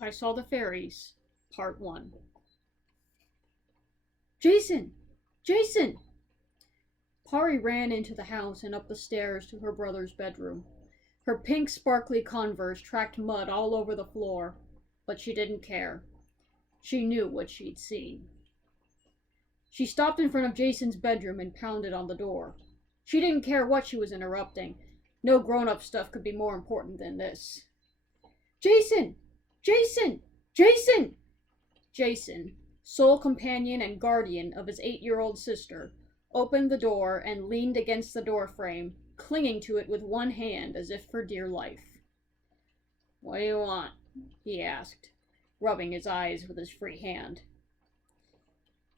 I Saw the Fairies, Part 1. Jason! Jason! Pari ran into the house and up the stairs to her brother's bedroom. Her pink sparkly Converse tracked mud all over the floor, but she didn't care. She knew what she'd seen. She stopped in front of Jason's bedroom and pounded on the door. She didn't care what she was interrupting. No grown-up stuff could be more important than this. Jason! Jason! Jason! Jason, sole companion and guardian of his 8-year-old sister, opened the door and leaned against the doorframe, clinging to it with one hand as if for dear life. What do you want? He asked, rubbing his eyes with his free hand.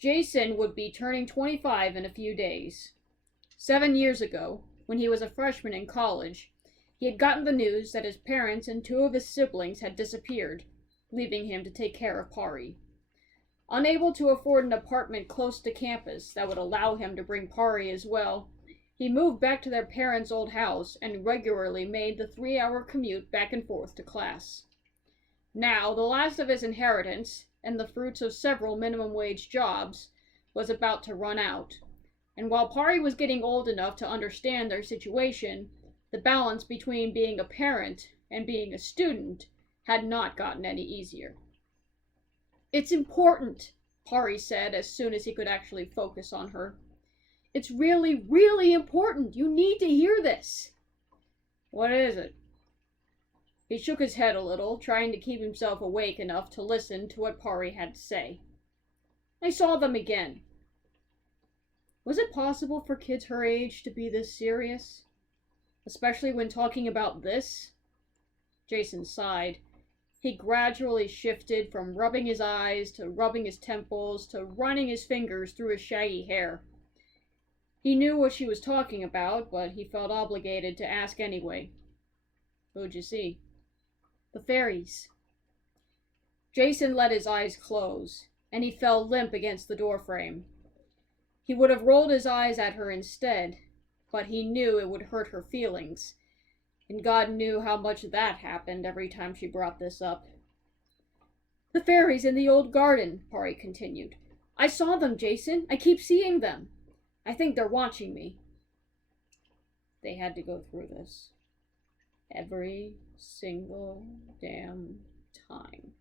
Jason would be turning 25 in a few days. 7 years ago, when he was a freshman in college, he had gotten the news that his parents and 2 of his siblings had disappeared, leaving him to take care of Pari. Unable to afford an apartment close to campus that would allow him to bring Pari as well, he moved back to their parents' old house and regularly made the 3-hour commute back and forth to class. Now, the last of his inheritance, and the fruits of several minimum wage jobs, was about to run out, and while Pari was getting old enough to understand their situation, the balance between being a parent and being a student had not gotten any easier. It's important, Pari said as soon as he could actually focus on her. It's really, really important. You need to hear this. What is it? He shook his head a little, trying to keep himself awake enough to listen to what Pari had to say. I saw them again. Was it possible for kids her age to be this serious? Especially when talking about this? Jason sighed. He gradually shifted from rubbing his eyes to rubbing his temples to running his fingers through his shaggy hair. He knew what she was talking about, but he felt obligated to ask anyway. Who'd you see? The fairies. Jason let his eyes close, and he fell limp against the doorframe. He would have rolled his eyes at her instead, but he knew it would hurt her feelings, and God knew how much that happened every time she brought this up. The fairies in the old garden, Pari continued. I saw them, Jason. I keep seeing them. I think they're watching me. They had to go through this. Every single damn time.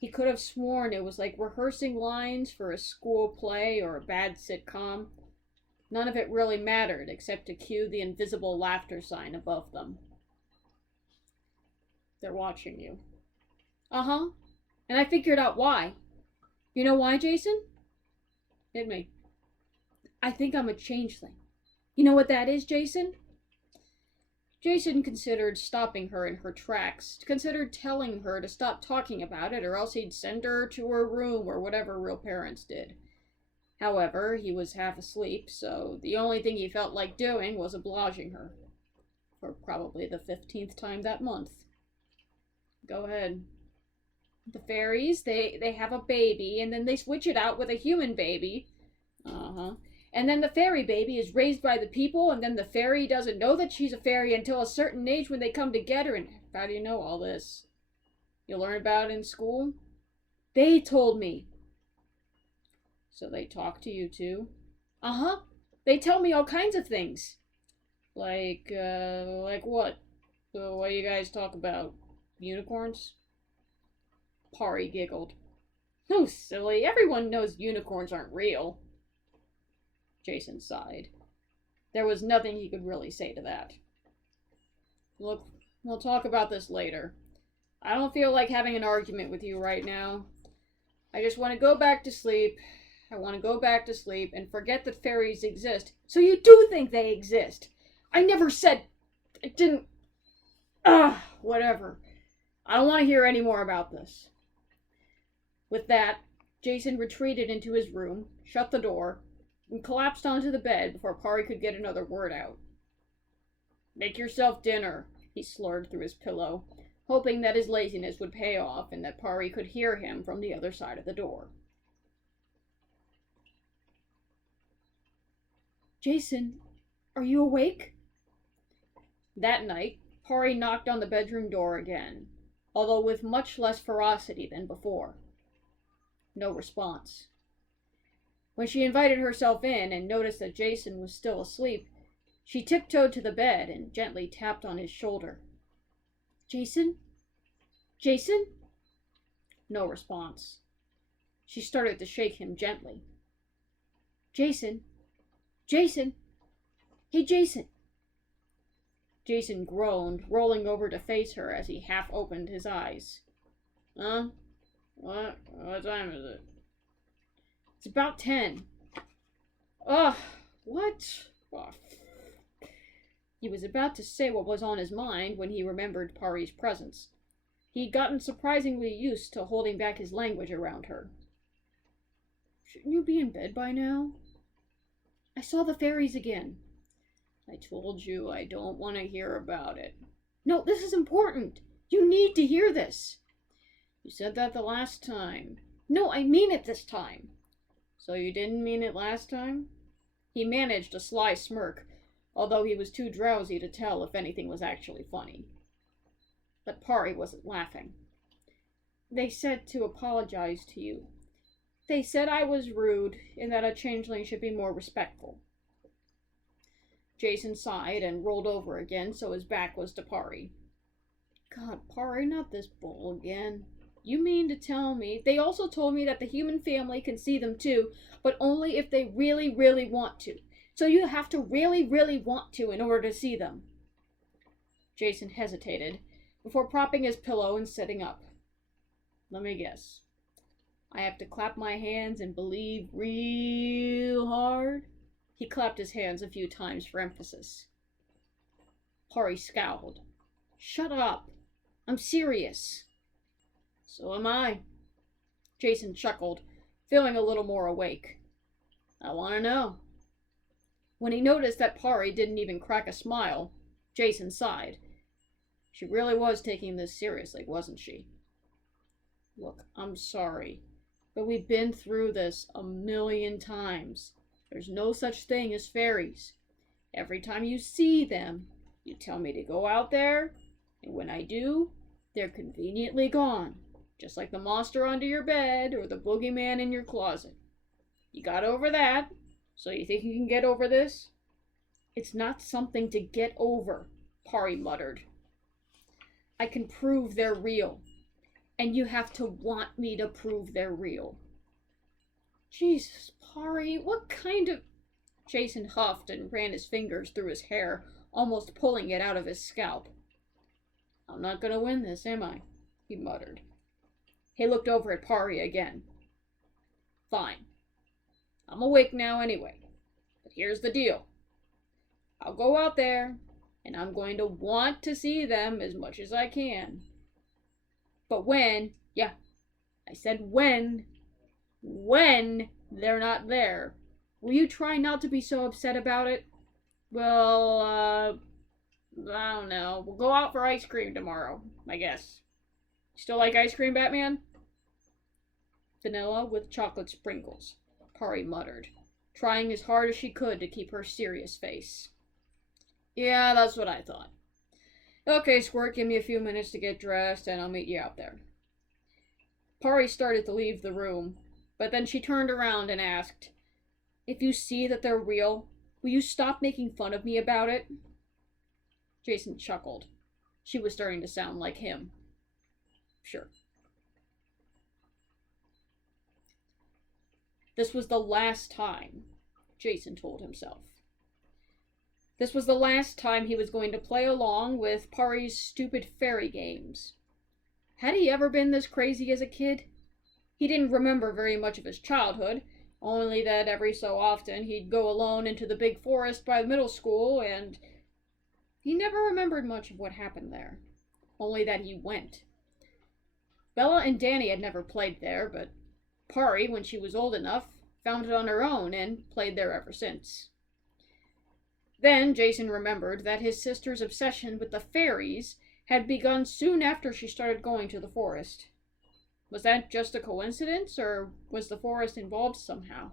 He could have sworn it was like rehearsing lines for a school play or a bad sitcom. None of it really mattered except to cue the invisible laughter sign above them. They're watching you. Uh-huh. And I figured out why. You know why, Jason? Hit me. I think I'm a changeling. You know what that is, Jason? Jason considered stopping her in her tracks, considered telling her to stop talking about it, or else he'd send her to her room or whatever real parents did. However, he was half asleep, so the only thing he felt like doing was obliging her. For probably the 15th time that month. Go ahead. The fairies, they have a baby, and then they switch it out with a human baby. Uh-huh. And then the fairy baby is raised by the people, and then the fairy doesn't know that she's a fairy until a certain age when they come to get her. And how do you know all this? You learn about it in school? They told me. So they talk to you too? Uh-huh. They tell me all kinds of things. Like what? What do you guys talk about? Unicorns? Pari giggled. Oh, silly. Everyone knows unicorns aren't real. Jason sighed. There was nothing he could really say to that. Look, we'll talk about this later. I don't feel like having an argument with you right now. I just want to go back to sleep. I want to go back to sleep and forget that fairies exist. So you do think they exist? I never said... I didn't... Whatever. I don't want to hear any more about this. With that, Jason retreated into his room, shut the door, and collapsed onto the bed before Pari could get another word out. Make yourself dinner, he slurred through his pillow, hoping that his laziness would pay off and that Pari could hear him from the other side of the door. Jason, are you awake? That night, Pari knocked on the bedroom door again. although with much less ferocity than before. No response. When she invited herself in and noticed that Jason was still asleep, she tiptoed to the bed and gently tapped on his shoulder. "Jason? Jason?" No response. She started to shake him gently. "Jason? Jason? Hey, Jason!" Jason groaned, rolling over to face her as he half opened his eyes. "Huh? What time is it?" "It's about 10. Ugh, what? Oh. He was about to say what was on his mind when he remembered Pari's presence. He'd gotten surprisingly used to holding back his language around her. "Shouldn't you be in bed by now?" "I saw the fairies again." "I told you I don't want to hear about it." "No, this is important. You need to hear this." "You said that the last time." "No, I mean it this time." "So you didn't mean it last time?" He managed a sly smirk, although he was too drowsy to tell if anything was actually funny. But Pari wasn't laughing. "They said to apologize to you. They said I was rude and that a changeling should be more respectful." Jason sighed and rolled over again so his back was to Pari. "God, Pari, not this bull again. You mean to tell me..." "They also told me that the human family can see them too, but only if they really, really want to. So you have to really, really want to in order to see them." Jason hesitated before propping his pillow and sitting up. "Let me guess. I have to clap my hands and believe real hard?" He clapped his hands a few times for emphasis. Pari scowled. "Shut up. I'm serious." "So am I." Jason chuckled, feeling a little more awake. "I want to know." When he noticed that Pari didn't even crack a smile, Jason sighed. She really was taking this seriously, wasn't she? "Look, I'm sorry, but we've been through this 1,000,000 times. There's no such thing as fairies. Every time you see them, you tell me to go out there, and when I do, they're conveniently gone, just like the monster under your bed or the boogeyman in your closet. You got over that, so you think you can get over this?" "It's not something to get over," Pari muttered. "I can prove they're real, and you have to want me to prove they're real." "Jesus, Pari, what kind of..." Jason huffed and ran his fingers through his hair, almost pulling it out of his scalp. "I'm not going to win this, am I?" he muttered. He looked over at Pari again. "Fine. I'm awake now anyway. But here's the deal. I'll go out there, and I'm going to want to see them as much as I can. But when, yeah, I said when they're not there, will you try not to be so upset about it?" "Well, I don't know. We'll go out for ice cream tomorrow, I guess. Still like ice cream, Batman?" "Vanilla with chocolate sprinkles," Pari muttered, trying as hard as she could to keep her serious face. "Yeah, that's what I thought. Okay, Squirt, give me a few minutes to get dressed and I'll meet you out there." Pari started to leave the room, but then she turned around and asked, "If you see that they're real, will you stop making fun of me about it?" Jason chuckled. She was starting to sound like him. "Sure." This was the last time, Jason told himself. This was the last time he was going to play along with Pari's stupid fairy games. Had he ever been this crazy as a kid? He didn't remember very much of his childhood, only that every so often he'd go alone into the big forest by the middle school, and he never remembered much of what happened there, only that he went. Bella and Danny had never played there, but Pari, when she was old enough, found it on her own and played there ever since. Then Jason remembered that his sister's obsession with the fairies had begun soon after she started going to the forest. Was that just a coincidence, or was the forest involved somehow?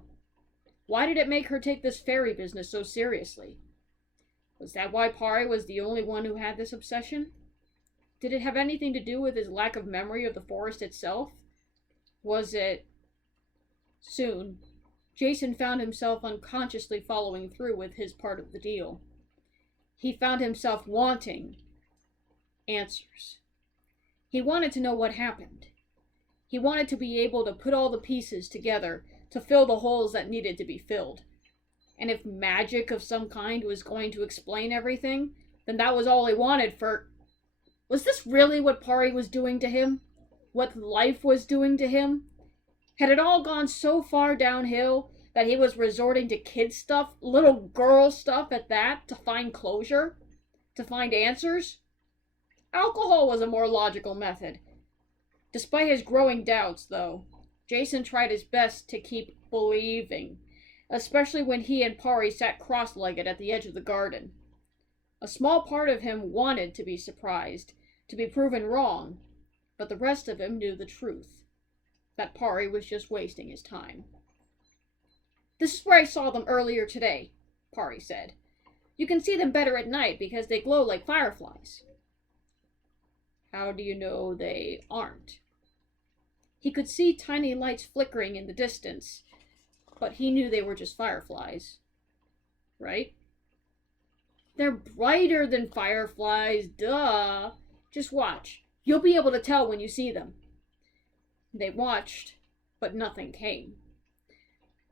Why did it make her take this fairy business so seriously? Was that why Pari was the only one who had this obsession? Did it have anything to do with his lack of memory of the forest itself? Was it... Soon, Jason found himself unconsciously following through with his part of the deal. He found himself wanting answers. He wanted to know what happened. He wanted to be able to put all the pieces together to fill the holes that needed to be filled. And if magic of some kind was going to explain everything, then that was all he wanted for... Was this really what Pari was doing to him? What life was doing to him? Had it all gone so far downhill that he was resorting to kid stuff, little girl stuff at that, to find closure? To find answers? Alcohol was a more logical method. Despite his growing doubts, though, Jason tried his best to keep believing, especially when he and Pari sat cross-legged at the edge of the garden. A small part of him wanted to be surprised, to be proven wrong, but the rest of him knew the truth, that Pari was just wasting his time. "This is where I saw them earlier today," Pari said. "You can see them better at night because they glow like fireflies." "How do you know they aren't?" He could see tiny lights flickering in the distance, but he knew they were just fireflies. Right? "They're brighter than fireflies, duh. Just watch. You'll be able to tell when you see them." They watched, but nothing came.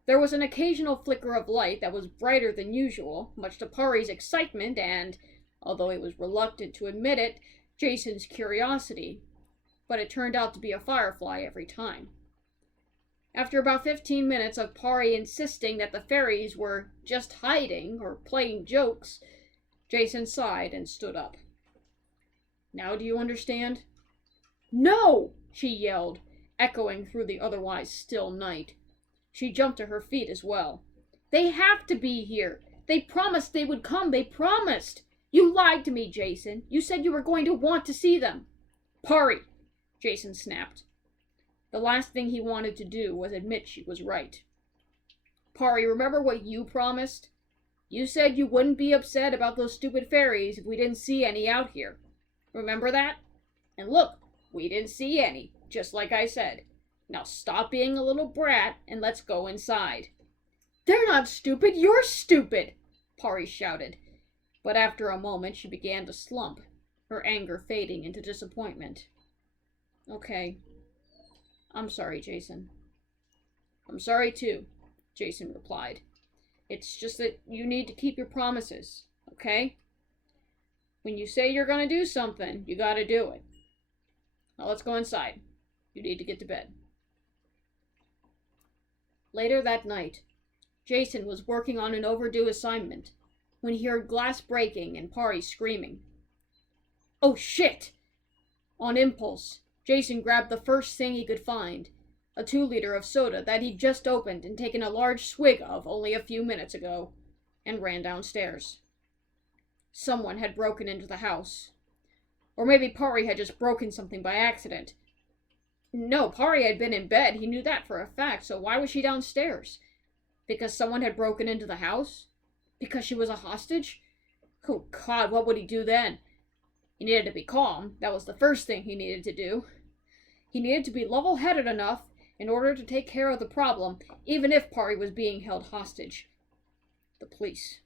There was an occasional flicker of light that was brighter than usual, much to Pari's excitement and, although he was reluctant to admit it, Jason's curiosity, but it turned out to be a firefly every time. After about 15 minutes of Pari insisting that the fairies were just hiding or playing jokes, Jason sighed and stood up. "Now do you understand?" "No!" she yelled, echoing through the otherwise still night. She jumped to her feet as well. "They have to be here! They promised they would come! They promised! You lied to me, Jason! You said you were going to want to see them!" "Pari!" Jason snapped. The last thing he wanted to do was admit she was right. "Pari, remember what you promised? You said you wouldn't be upset about those stupid fairies if we didn't see any out here. Remember that? And look, we didn't see any, just like I said. Now stop being a little brat and let's go inside." "They're not stupid, you're stupid!" Pari shouted. But after a moment she began to slump, her anger fading into disappointment. "Okay. I'm sorry, Jason." "I'm sorry too," Jason replied. "It's just that you need to keep your promises, okay? When you say you're gonna do something, you gotta do it. Now let's go inside. You need to get to bed." Later that night, Jason was working on an overdue assignment when he heard glass breaking and Pari screaming. "Oh shit!" On impulse, Jason grabbed the first thing he could find, a 2-liter of soda that he'd just opened and taken a large swig of only a few minutes ago, and ran downstairs. Someone had broken into the house. Or maybe Pari had just broken something by accident. No, Pari had been in bed, he knew that for a fact, so why was she downstairs? Because someone had broken into the house? Because she was a hostage? Oh God, what would he do then? He needed to be calm. That was the first thing he needed to do. He needed to be level-headed enough in order to take care of the problem, even if Pari was being held hostage. The police.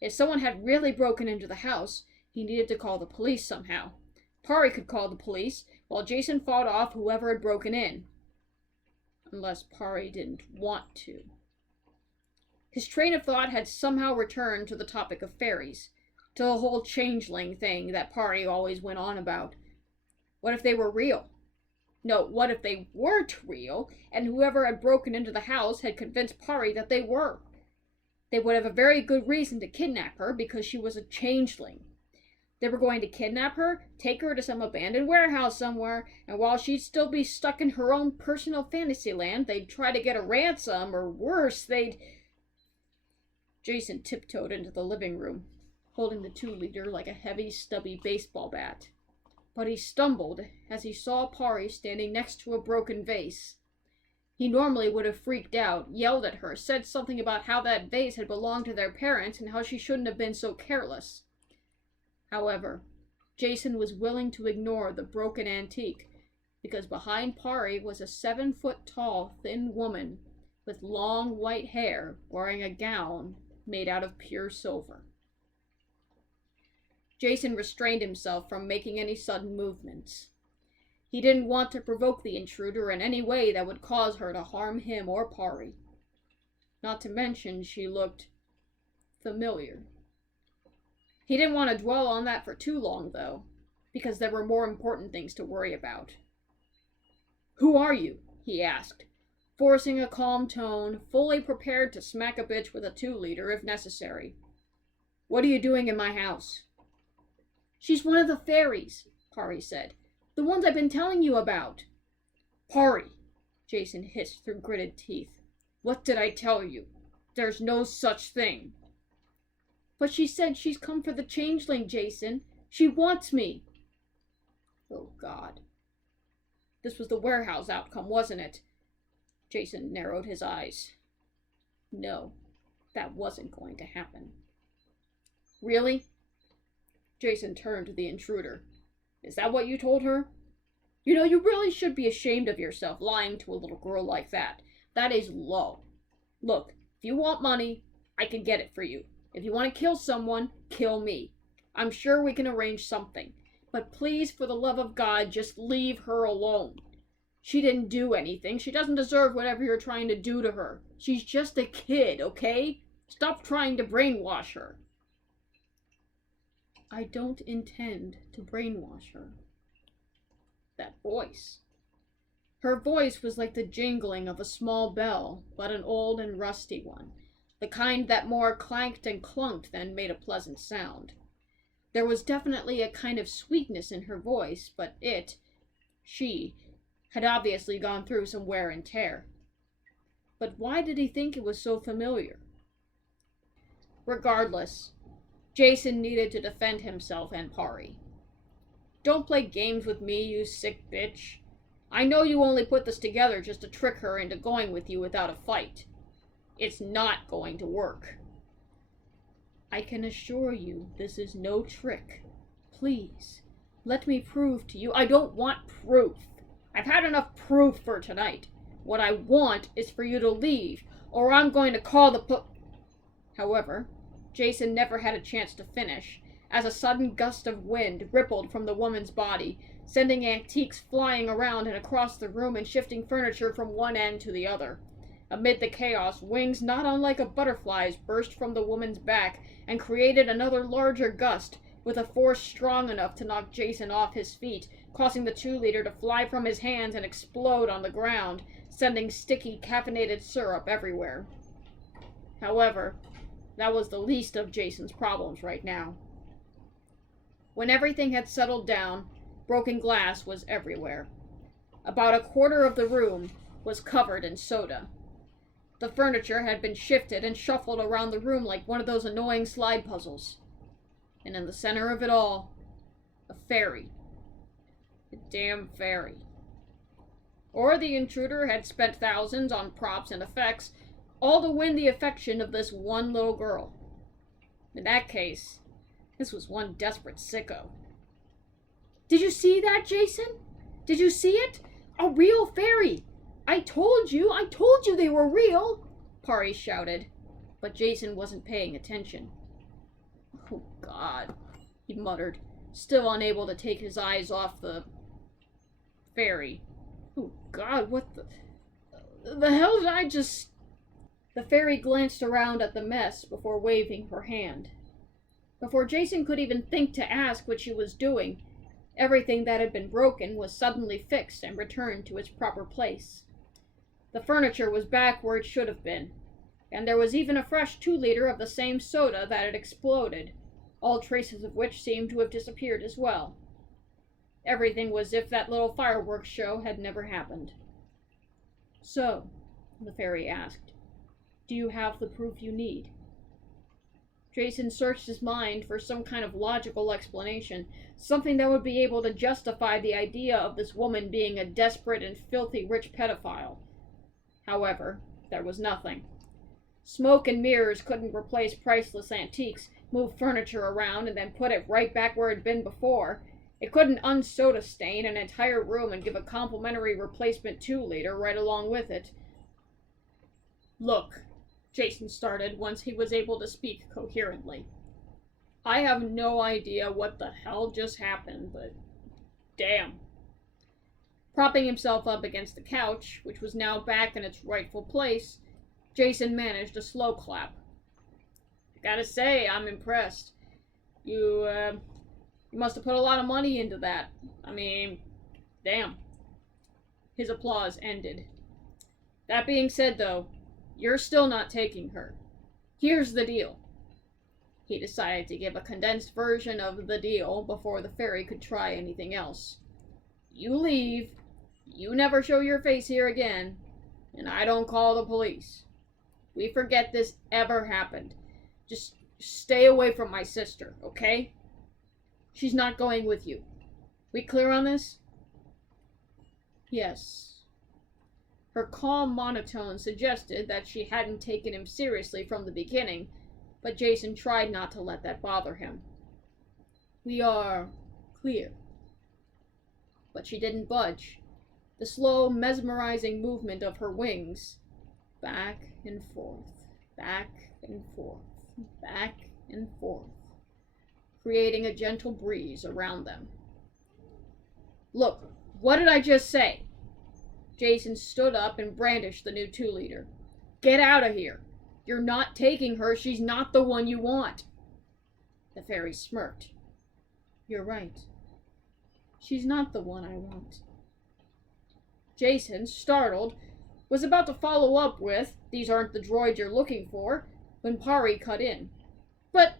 If someone had really broken into the house, he needed to call the police somehow. Pari could call the police, while Jason fought off whoever had broken in. Unless Pari didn't want to. His train of thought had somehow returned to the topic of fairies, to the whole changeling thing that Pari always went on about. What if they were real? No, what if they weren't real, and whoever had broken into the house had convinced Pari that they were? They would have a very good reason to kidnap her because she was a changeling. They were going to kidnap her, take her to some abandoned warehouse somewhere, and while she'd still be stuck in her own personal fantasy land, they'd try to get a ransom, or worse, they'd... Jason tiptoed into the living room, holding the 2-liter like a heavy, stubby baseball bat. But he stumbled as he saw Pari standing next to a broken vase. He normally would have freaked out, yelled at her, said something about how that vase had belonged to their parents and how she shouldn't have been so careless. However, Jason was willing to ignore the broken antique, because behind Pari was a 7-foot-tall, thin woman with long white hair wearing a gown made out of pure silver. Jason restrained himself from making any sudden movements. He didn't want to provoke the intruder in any way that would cause her to harm him or Pari. Not to mention, she looked familiar. He didn't want to dwell on that for too long, though, because there were more important things to worry about. "Who are you?" he asked, forcing a calm tone, fully prepared to smack a bitch with a 2-liter if necessary. "What are you doing in my house?" "She's one of the fairies," Pari said. "The ones I've been telling you about." "Pari," Jason hissed through gritted teeth. "What did I tell you? There's no such thing." "But she said she's come for the changeling, Jason. She wants me." Oh, God. This was the warehouse outcome, wasn't it? Jason narrowed his eyes. No, that wasn't going to happen. "Really?" Jason turned to the intruder. "Is that what you told her? You know, you really should be ashamed of yourself lying to a little girl like that. That is low. Look, if you want money, I can get it for you. If you want to kill someone, kill me. I'm sure we can arrange something. But please, for the love of God, just leave her alone. She didn't do anything. She doesn't deserve whatever you're trying to do to her. She's just a kid, okay? Stop trying to brainwash her." "I don't intend to brainwash her." That voice. Her voice was like the jingling of a small bell, but an old and rusty one, the kind that more clanked and clunked than made a pleasant sound. There was definitely a kind of sweetness in her voice, but she, had obviously gone through some wear and tear. But why did he think it was so familiar? Regardless, Jason needed to defend himself and Pari. "Don't play games with me, you sick bitch. I know you only put this together just to trick her into going with you without a fight. It's not going to work." "I can assure you this is no trick. Please, let me prove to you—" "I don't want proof. I've had enough proof for tonight. What I want is for you to leave, or I'm going to call the However, Jason never had a chance to finish, as a sudden gust of wind rippled from the woman's body, sending antiques flying around and across the room and shifting furniture from one end to the other. Amid the chaos, wings not unlike a butterfly's burst from the woman's back and created another larger gust, with a force strong enough to knock Jason off his feet, causing the 2-liter to fly from his hands and explode on the ground, sending sticky, caffeinated syrup everywhere. However, that was the least of Jason's problems right now. When everything had settled down, broken glass was everywhere. About a quarter of the room was covered in soda. The furniture had been shifted and shuffled around the room like one of those annoying slide puzzles. And in the center of it all, a fairy. A damn fairy. Or the intruder had spent thousands on props and effects, all to win the affection of this one little girl. In that case, this was one desperate sicko. "Did you see that, Jason? Did you see it? A real fairy! I told you they were real!" Pari shouted, but Jason wasn't paying attention. "Oh, God," he muttered, still unable to take his eyes off the fairy. "Oh, God, what the hell did I just..." The fairy glanced around at the mess before waving her hand. Before Jason could even think to ask what she was doing, everything that had been broken was suddenly fixed and returned to its proper place. The furniture was back where it should have been, and there was even a fresh 2-liter of the same soda that had exploded, all traces of which seemed to have disappeared as well. Everything was as if that little fireworks show had never happened. "So," the fairy asked, "do you have the proof you need?" Jason searched his mind for some kind of logical explanation, something that would be able to justify the idea of this woman being a desperate and filthy rich pedophile. However, there was nothing. Smoke and mirrors couldn't replace priceless antiques, move furniture around, and then put it right back where it had been before, It couldn't unsoda stain an entire room and give a complimentary replacement 2-liter right along with it. Look, Jason started once he was able to speak coherently. I have no idea what the hell just happened, but damn. Propping himself up against the couch, which was now back in its rightful place, Jason managed a slow clap. I gotta say, I'm impressed. You must have put a lot of money into that. I mean, damn. His applause ended. That being said, though, you're still not taking her. Here's the deal. He decided to give a condensed version of the deal before the fairy could try anything else. You leave, you never show your face here again, and I don't call the police. We forget this ever happened. Just stay away from my sister, okay? She's not going with you. We clear on this? Yes. Her calm monotone suggested that she hadn't taken him seriously from the beginning, but Jason tried not to let that bother him. We are clear. But she didn't budge. The slow, mesmerizing movement of her wings, back and forth, back and forth, back and forth, creating a gentle breeze around them. Look, what did I just say? Jason stood up and brandished the new 2-liter. Get out of here. You're not taking her. She's not the one you want. The fairy smirked. You're right. She's not the one I want. Jason, startled, was about to follow up with, these aren't the droids you're looking for, when Pari cut in. But,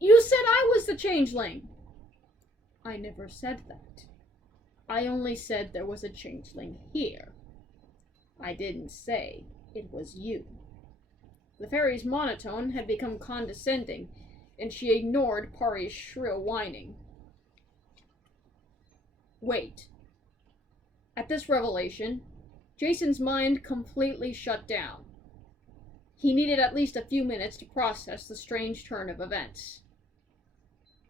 you said I was the changeling. I never said that. I only said there was a changeling here. I didn't say it was you. The fairy's monotone had become condescending, and she ignored Pari's shrill whining. Wait. At this revelation, Jason's mind completely shut down. He needed at least a few minutes to process the strange turn of events.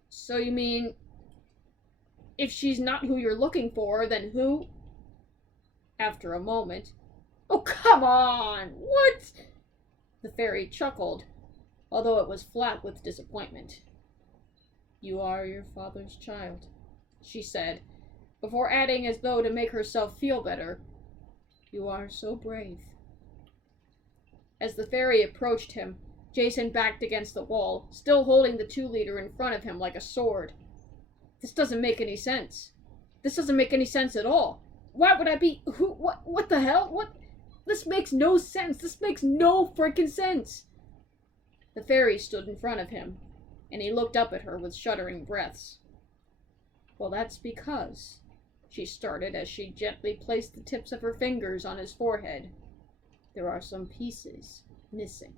So you mean, if she's not who you're looking for, then who? After a moment, oh, come on! What? The fairy chuckled, although it was flat with disappointment. You are your father's child, she said, before adding as though to make herself feel better, you are so brave. As the fairy approached him, Jason backed against the wall, still holding the 2-liter in front of him like a sword. This doesn't make any sense. This doesn't make any sense at all. Why would I be... What the hell? What? This makes no sense. This makes no freaking sense. The fairy stood in front of him, and he looked up at her with shuddering breaths. Well, that's because, she started as she gently placed the tips of her fingers on his forehead, there are some pieces missing.